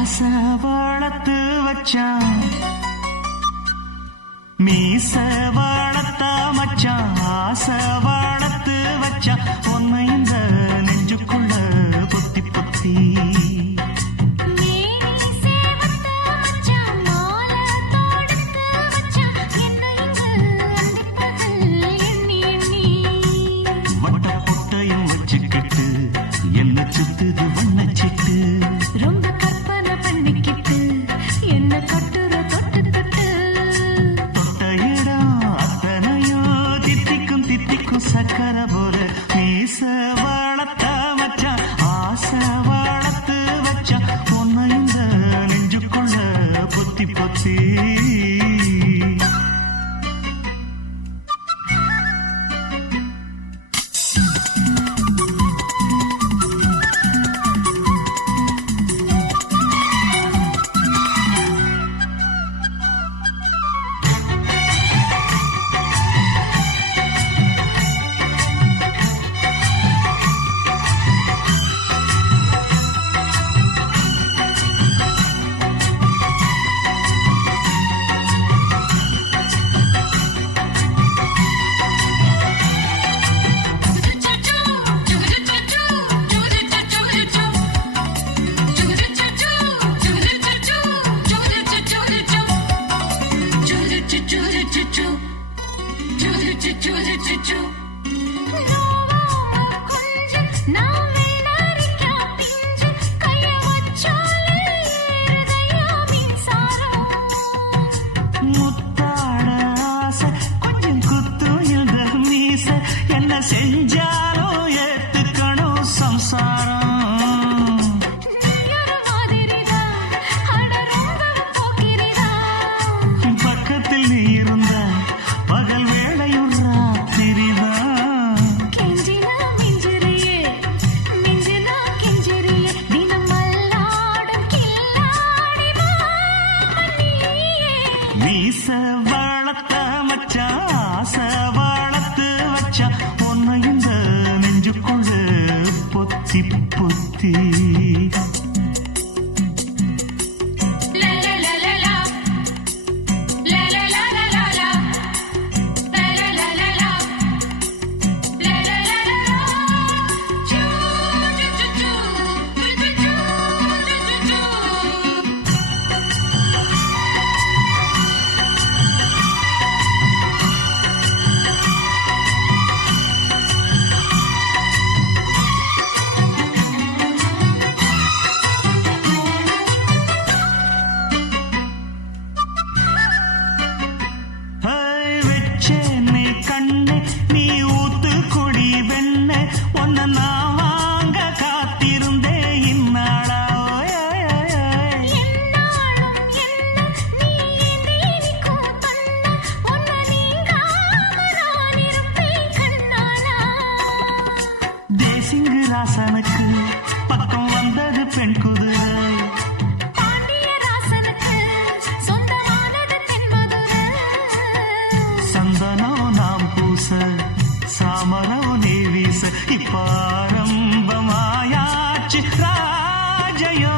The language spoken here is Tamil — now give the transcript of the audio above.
ஆசை வளர்த்து வச்சான் மீச வளர்த்தா மச்சான் ஆசை வளர்த்து வச்சான் உன்னை இந்த நெஞ்சுக்குள்ள பொத்தி பொத்தி வட்ட பொட்டையும் வச்சுக்கிட்டு என்ன சுத்துது வண்ணச்சிட்டு ரொம்ப கற்பனை பண்ணிக்கிட்டு என்ன கட்டுற தொட்டு தொட்டு தொட்ட இடம் அத்தனையோ தித்திக்கும் தித்திக்கும் சக்கர போல மீச வளர்த்த மச்சான் ஆசை வளர்த்து வச்சான் உன்னை இந்த நெஞ்சுக்குள்ள பொத்தி பொத்தி என்ன செஞ்சாலும் ஏத்துக்கணும் சம்சாரம் பக்கத்தில் நீ இருந்த பகல் வேளையும் ராத்திரிதான் மீச வளர்த்த மச்சான் ஆசை வளர்த்து வச்சா உன்னை இந்த நெஞ்சுக்குள்ள பொத்தி பொத்தி கண்ணே நீ ஊத்து கொடி வெண்ண ஒன்ன நான் வாங்க காத்திருந்தே இந்நாளா தேசிங்கு ராசனுக்கு பக்கம் வந்தது பெண் குதிரை சாமரவு நீ வீச இப்பாரம்பமாயாச்சு ராஜயோ